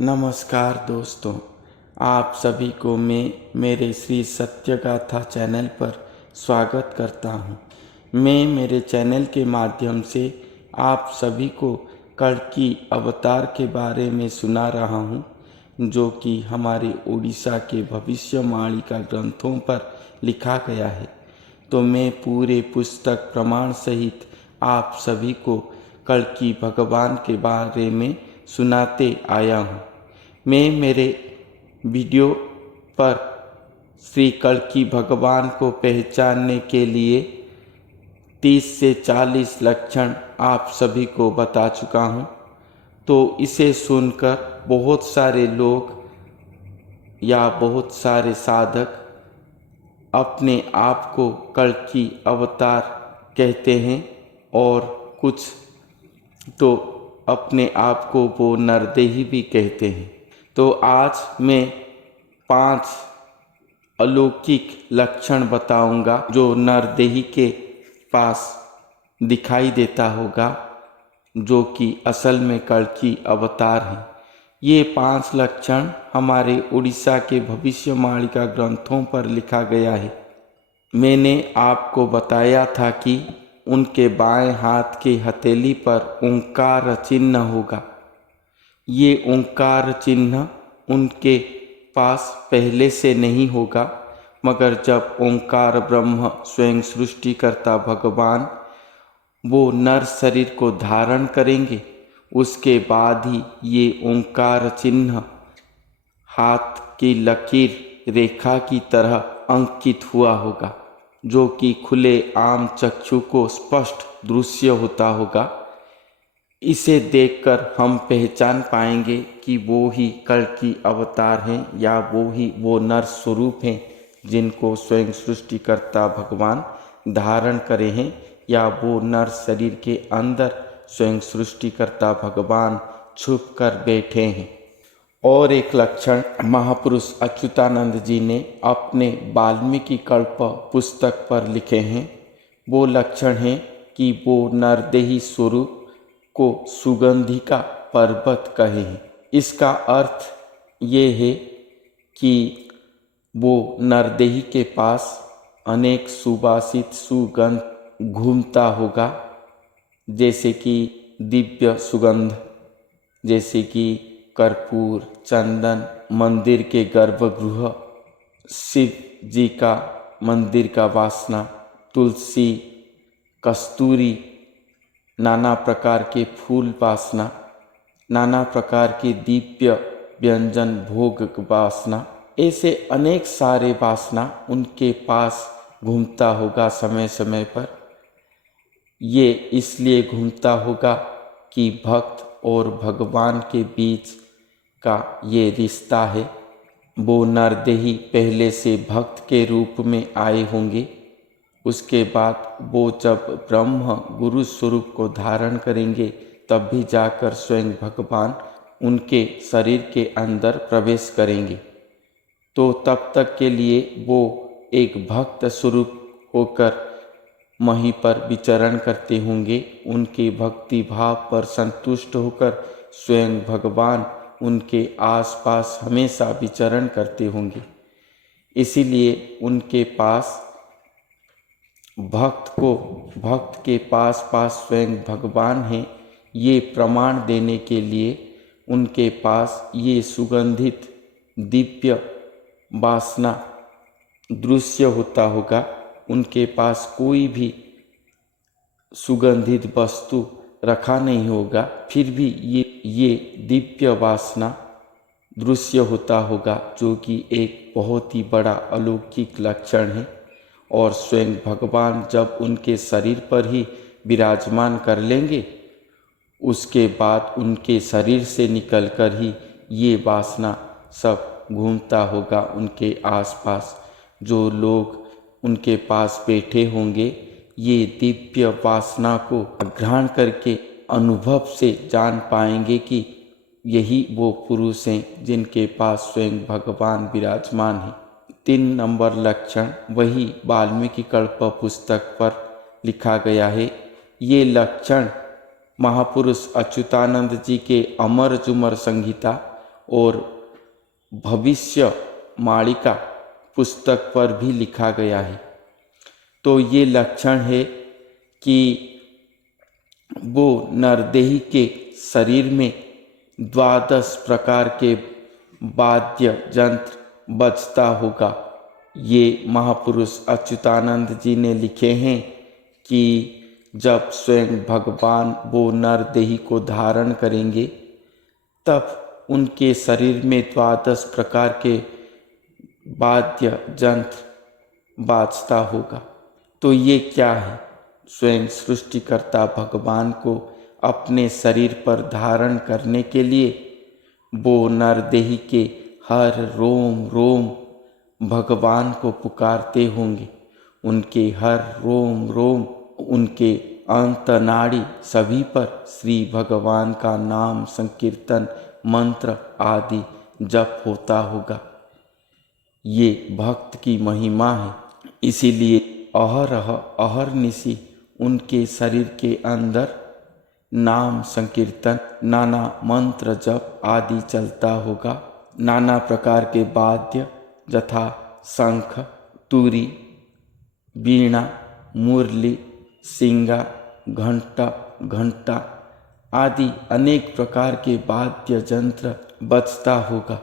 नमस्कार दोस्तों, आप सभी को मैं मेरे श्री सत्यगाथा चैनल पर स्वागत करता हूं। मैं मेरे चैनल के माध्यम से आप सभी को कल्कि अवतार के बारे में सुना रहा हूं, जो कि हमारे उड़ीसा के भविष्यवाणी ग्रंथों पर लिखा गया है। तो मैं पूरे पुस्तक प्रमाण सहित आप सभी को कल्कि भगवान के बारे में सुनाते आया हूँ। मैं मेरे वीडियो पर श्री कल्कि भगवान को पहचानने के लिए 30 से 40 लक्षण आप सभी को बता चुका हूँ। तो इसे सुनकर बहुत सारे लोग या बहुत सारे साधक अपने आप को कल्कि अवतार कहते हैं और कुछ तो अपने आप को वो नरदेही भी कहते हैं। तो आज मैं 5 अलौकिक लक्षण बताऊंगा जो नरदेही के पास दिखाई देता होगा, जो कि असल में कल्कि अवतार हैं। ये 5 लक्षण हमारे उड़ीसा के भविष्यवाणी ग्रंथों पर लिखा गया है। मैंने आपको बताया था कि उनके बाएं हाथ के हथेली पर ओंकार चिन्ह होगा। ये ओंकार चिन्ह उनके पास पहले से नहीं होगा, मगर जब ओंकार ब्रह्म स्वयं सृष्टिकर्ता भगवान वो नर शरीर को धारण करेंगे, उसके बाद ही ये ओंकार चिन्ह हाथ की लकीर रेखा की तरह अंकित हुआ होगा, जो कि खुले आम चक्षु को स्पष्ट दृश्य होता होगा। इसे देखकर हम पहचान पाएंगे कि वो ही कल्कि अवतार हैं या वो नर स्वरूप हैं जिनको स्वयं सृष्टिकर्ता भगवान धारण करे हैं, या वो नर शरीर के अंदर स्वयं सृष्टिकर्ता भगवान छुप कर बैठे हैं। और एक लक्षण महापुरुष अच्युतानंद जी ने अपने वाल्मीकि कल्प पुस्तक पर लिखे हैं। वो लक्षण है कि वो नरदेही स्वरूप को सुगंधिका पर्वत कहे हैं। इसका अर्थ ये है कि वो नरदेही के पास अनेक सुवासित सुगंध घूमता होगा, जैसे कि दिव्य सुगंध, जैसे कि कर्पूर, चंदन, मंदिर के गर्भगृह, शिव जी का मंदिर का वासना, तुलसी, कस्तूरी, नाना प्रकार के फूल वासना, नाना प्रकार के दिव्य व्यंजन भोग वासना, ऐसे अनेक सारे वासना उनके पास घूमता होगा समय समय पर। ये इसलिए घूमता होगा कि भक्त और भगवान के बीच का ये रिश्ता है। वो नरदेही पहले से भक्त के रूप में आए होंगे, उसके बाद वो जब ब्रह्म गुरु स्वरूप को धारण करेंगे तब भी जाकर स्वयं भगवान उनके शरीर के अंदर प्रवेश करेंगे। तो तब तक के लिए वो एक भक्त स्वरूप होकर वहीं पर विचरण करते होंगे। उनके भक्ति भाव पर संतुष्ट होकर स्वयं भगवान उनके आसपास हमेशा विचरण करते होंगे। इसीलिए उनके पास भक्त के पास स्वयं भगवान हैं, ये प्रमाण देने के लिए उनके पास ये सुगंधित दिव्य वासना दृश्य होता होगा। उनके पास कोई भी सुगंधित वस्तु रखा नहीं होगा, फिर भी ये दिव्य वासना दृश्य होता होगा, जो कि एक बहुत ही बड़ा अलौकिक लक्षण है। और स्वयं भगवान जब उनके शरीर पर ही विराजमान कर लेंगे, उसके बाद उनके शरीर से निकलकर ही ये वासना सब घूमता होगा उनके आसपास। जो लोग उनके पास बैठे होंगे, ये दिव्य वासना को ग्रहण करके अनुभव से जान पाएंगे कि यही वो पुरुष हैं जिनके पास स्वयं भगवान विराजमान हैं। 3 नंबर लक्षण वही वाल्मीकि कल्प पुस्तक पर लिखा गया है। ये लक्षण महापुरुष अच्युतानंद जी के अमर जुमर संहिता और भविष्य मालिका पुस्तक पर भी लिखा गया है। तो ये लक्षण है कि वो नरदेही के शरीर में 12 प्रकार के वाद्य यंत्र बजता होगा। ये महापुरुष अच्युतानंद जी ने लिखे हैं कि जब स्वयं भगवान वो नरदेही को धारण करेंगे तब उनके शरीर में 12 प्रकार के वाद्य यंत्र बाजता होगा। तो ये क्या है? स्वयं सृष्टिकर्ता भगवान को अपने शरीर पर धारण करने के लिए वो नरदेही के हर रोम रोम भगवान को पुकारते होंगे। उनके हर रोम रोम, उनके अंतनाड़ी सभी पर श्री भगवान का नाम संकीर्तन मंत्र आदि जप होता होगा। ये भक्त की महिमा है। इसीलिए अहरह अहरनिशि उनके शरीर के अंदर नाम संकीर्तन, नाना मंत्र जप आदि चलता होगा। नाना प्रकार के वाद्य यथा शंख, तुरी, वीणा, मुरली, सिंगा, घंटा आदि अनेक प्रकार के वाद्य यंत्र बजता होगा।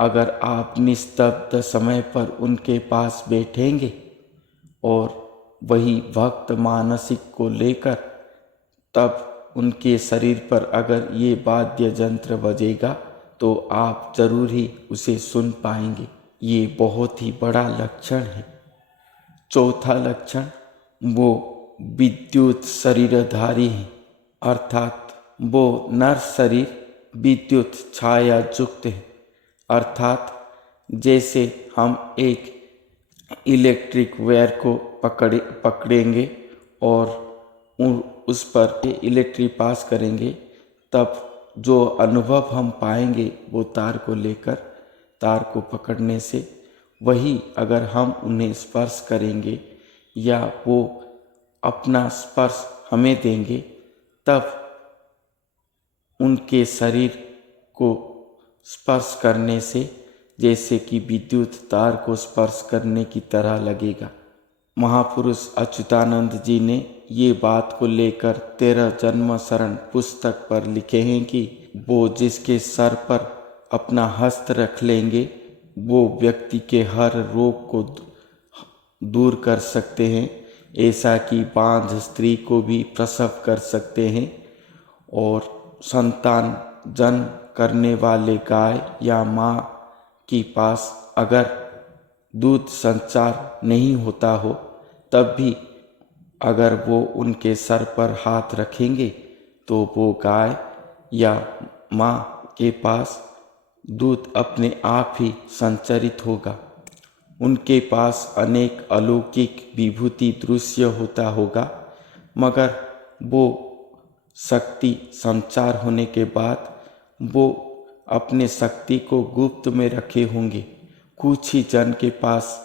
अगर आप निस्तब्ध समय पर उनके पास बैठेंगे और वही भक्त मानसिक को लेकर तब उनके शरीर पर अगर ये वाद्य यंत्र बजेगा तो आप जरूर ही उसे सुन पाएंगे। ये बहुत ही बड़ा लक्षण है। चौथा लक्षण, वो विद्युत शरीरधारी है, अर्थात वो नर शरीर विद्युत छाया युक्त है। अर्थात जैसे हम एक इलेक्ट्रिक वायर को पकड़ेंगे और उस पर इलेक्ट्रिक पास करेंगे, तब जो अनुभव हम पाएंगे वो तार को लेकर, तार को पकड़ने से, वही अगर हम उन्हें स्पर्श करेंगे या वो अपना स्पर्श हमें देंगे, तब उनके शरीर को स्पर्श करने से जैसे कि विद्युत तार को स्पर्श करने की तरह लगेगा। महापुरुष अच्युतानंद जी ने ये बात को लेकर 13 जन्म शरण पुस्तक पर लिखे हैं कि वो जिसके सर पर अपना हस्त रख लेंगे वो व्यक्ति के हर रोग को दूर कर सकते हैं। ऐसा कि बांझ स्त्री को भी प्रसव कर सकते हैं और संतान जन्म करने वाले गाय या माँ के पास अगर दूध संचार नहीं होता हो, तब भी अगर वो उनके सर पर हाथ रखेंगे तो वो गाय या माँ के पास दूध अपने आप ही संचरित होगा। उनके पास अनेक अलौकिक विभूति दृश्य होता होगा, मगर वो शक्ति संचार होने के बाद वो अपने शक्ति को गुप्त में रखे होंगे। कुछ ही जन के पास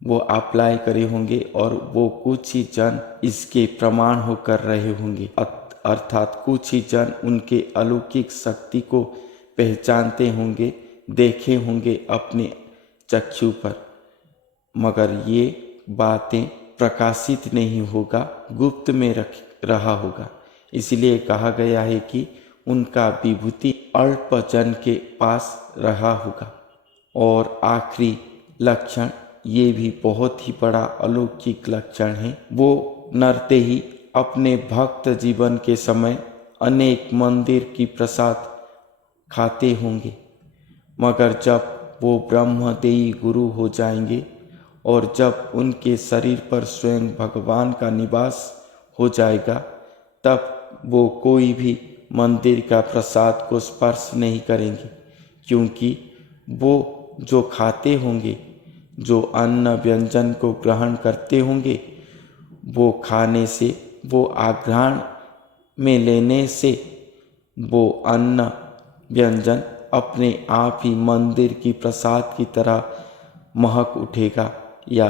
वो अप्लाई करे होंगे और वो कुछ ही जन इसके प्रमाण होकर रहे होंगे। अर्थात कुछ ही जन उनके अलौकिक शक्ति को पहचानते होंगे, देखे होंगे अपने चक्षु पर, मगर ये बातें प्रकाशित नहीं होगा, गुप्त में रहा होगा। इसलिए कहा गया है कि उनका विभूति अल्प जन के पास रहा होगा। और आखिरी लक्षण, ये भी बहुत ही बड़ा अलौकिक लक्षण है, वो नरदेही अपने भक्त जीवन के समय अनेक मंदिर की प्रसाद खाते होंगे, मगर जब वो ब्रह्मदेही गुरु हो जाएंगे और जब उनके शरीर पर स्वयं भगवान का निवास हो जाएगा, तब वो कोई भी मंदिर का प्रसाद को स्पर्श नहीं करेंगे, क्योंकि वो जो खाते होंगे, जो अन्न व्यंजन को ग्रहण करते होंगे, वो खाने से, वो आघ्राण में लेने से वो अन्न व्यंजन अपने आप ही मंदिर की प्रसाद की तरह महक उठेगा या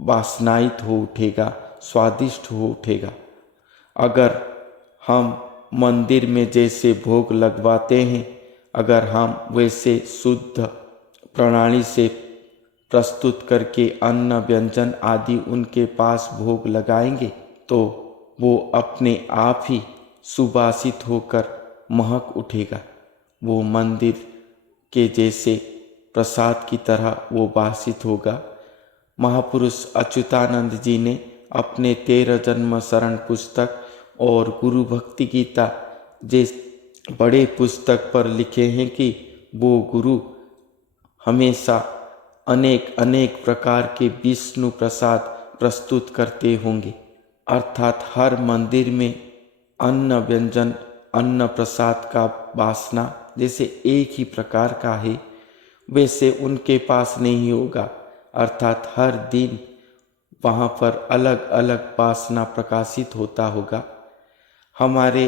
वासनायित हो उठेगा, स्वादिष्ट हो उठेगा। अगर हम मंदिर में जैसे भोग लगवाते हैं, अगर हम वैसे शुद्ध प्रणाली से प्रस्तुत करके अन्न व्यंजन आदि उनके पास भोग लगाएंगे तो वो अपने आप ही सुवासित होकर महक उठेगा। वो मंदिर के जैसे प्रसाद की तरह वो वासित होगा। महापुरुष अच्युतानंद जी ने अपने 13 जन्म शरण पुस्तक और गुरु भक्ति गीता जैसे बड़े पुस्तक पर लिखे हैं कि वो गुरु हमेशा अनेक अनेक प्रकार के विष्णु प्रसाद प्रस्तुत करते होंगे, अर्थात हर मंदिर में अन्न व्यंजन अन्न प्रसाद का वासना जैसे एक ही प्रकार का है वैसे उनके पास नहीं होगा, अर्थात हर दिन वहाँ पर अलग अलग वासना प्रकाशित होता होगा। हमारे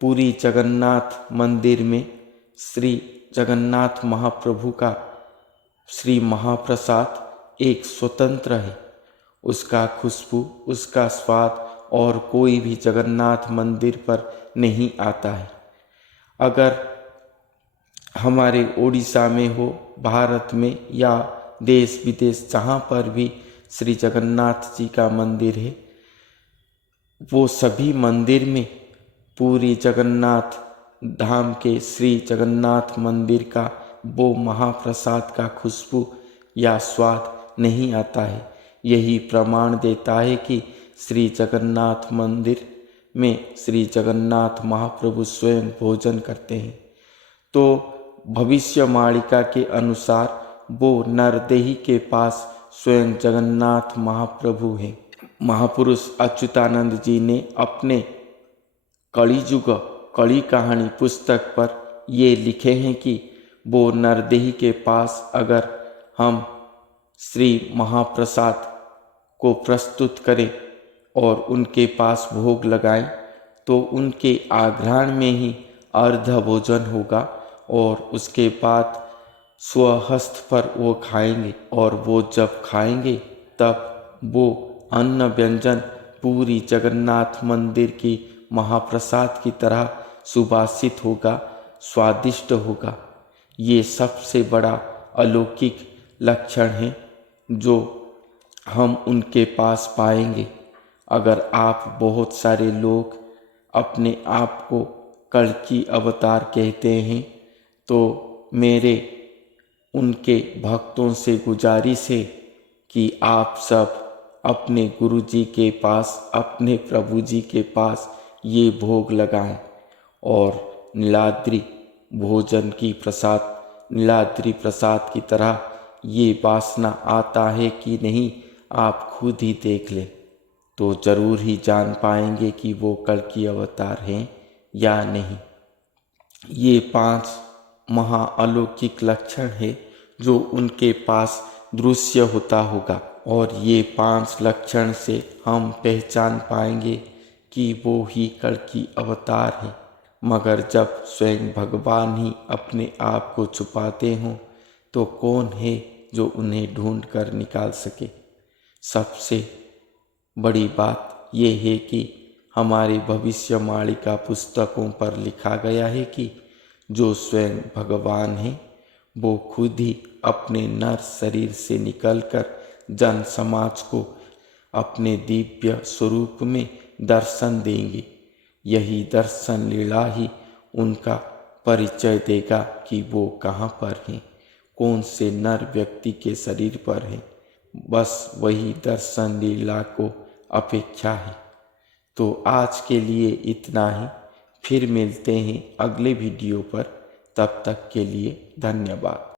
पुरी जगन्नाथ मंदिर में श्री जगन्नाथ महाप्रभु का श्री महाप्रसाद एक स्वतंत्र है। उसका खुशबू उसका स्वाद और कोई भी जगन्नाथ मंदिर पर नहीं आता है। अगर हमारे उड़ीसा में हो, भारत में या देश विदेश जहाँ पर भी श्री जगन्नाथ जी का मंदिर है, वो सभी मंदिर में पूरी जगन्नाथ धाम के श्री जगन्नाथ मंदिर का वो महाप्रसाद का खुशबू या स्वाद नहीं आता है। यही प्रमाण देता है कि श्री जगन्नाथ मंदिर में श्री जगन्नाथ महाप्रभु स्वयं भोजन करते हैं। तो भविष्य मालिका के अनुसार वो नरदेही के पास स्वयं जगन्नाथ महाप्रभु हैं। महापुरुष अच्युतानंद जी ने अपने कलियुग कली कहानी पुस्तक पर ये लिखे हैं कि वो नरदेही के पास अगर हम श्री महाप्रसाद को प्रस्तुत करें और उनके पास भोग लगाएं तो उनके आघ्राण में ही अर्ध भोजन होगा और उसके बाद स्वहस्त पर वो खाएंगे और वो जब खाएंगे तब वो अन्न व्यंजन पूरी जगन्नाथ मंदिर की महाप्रसाद की तरह सुवासित होगा, स्वादिष्ट होगा। ये सबसे बड़ा अलौकिक लक्षण है जो हम उनके पास पाएंगे। अगर आप बहुत सारे लोग अपने आप को कल्कि अवतार कहते हैं तो मेरे उनके भक्तों से गुजारिश है कि आप सब अपने गुरु जी के पास अपने प्रभु जी के पास ये भोग लगाएं और नीलाद्रि भोजन की प्रसाद नीलाद्रि प्रसाद की तरह ये वासना आता है कि नहीं आप खुद ही देख लें तो जरूर ही जान पाएंगे कि वो कल्कि अवतार हैं या नहीं। ये 5 महाअलौकिक लक्षण है जो उनके पास दृश्य होता होगा और ये 5 लक्षण से हम पहचान पाएंगे कि वो ही कल्कि अवतार हैं। मगर जब स्वयं भगवान ही अपने आप को छुपाते हों तो कौन है जो उन्हें ढूंढ कर निकाल सके। सबसे बड़ी बात यह है कि हमारी भविष्यवाणी पुस्तकों पर लिखा गया है कि जो स्वयं भगवान है वो खुद ही अपने नर शरीर से निकलकर जन समाज को अपने दिव्य स्वरूप में दर्शन देंगे। यही दर्शन लीला ही उनका परिचय देगा कि वो कहाँ पर हैं, कौन से नर व्यक्ति के शरीर पर हैं। बस वही दर्शन लीला को अपेक्षा है। तो आज के लिए इतना ही, फिर मिलते हैं अगले वीडियो पर। तब तक के लिए धन्यवाद।